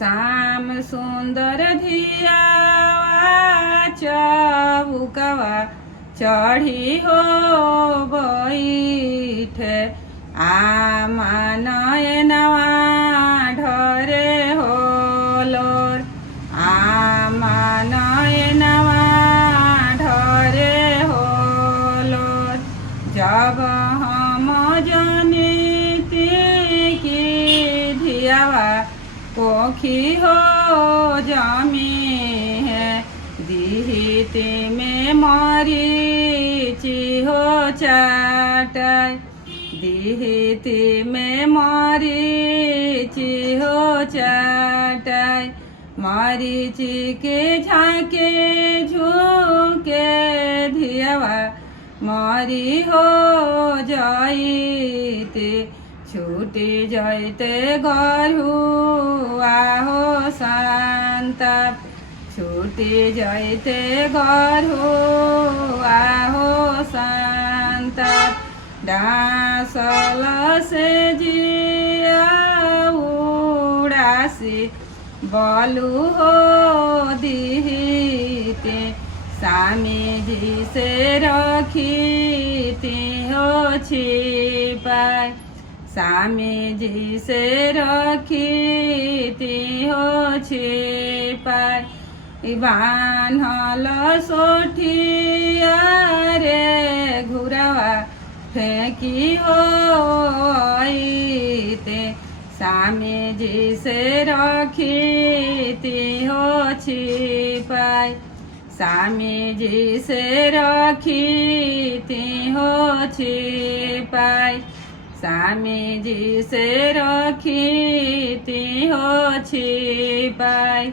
श्याम सुंदर धियावा चौकवा चढ़ी हो बैठे आमा नयनवा ढरे हो लोर आमा नयनवा ढरे हो लोर जब हम जनिती की धियावा पोखी हो जमी है दिहिते में मरीची हो चाटाई दिहिते में मरीची हो चाटाई मरीची के झाँके झुके धियावा मरी हो जाइते छूटी जाइते गरुआ हो संताप छूटी जाइते गरुआ हो संताप डांसल से जिया उड़ासी बलू हो दिहिते स्वामी जी से रखीती हो छिपाई स्वामी जी से रखीती हो छिपाई बान्हल सोठिया रे घुरवा फेंकी हो आईते स्वामी जी से रखीती हो छिपाई स्वामी जी से रखीती हो छिपाई स्वामी जी से रखीती हो छिपाई।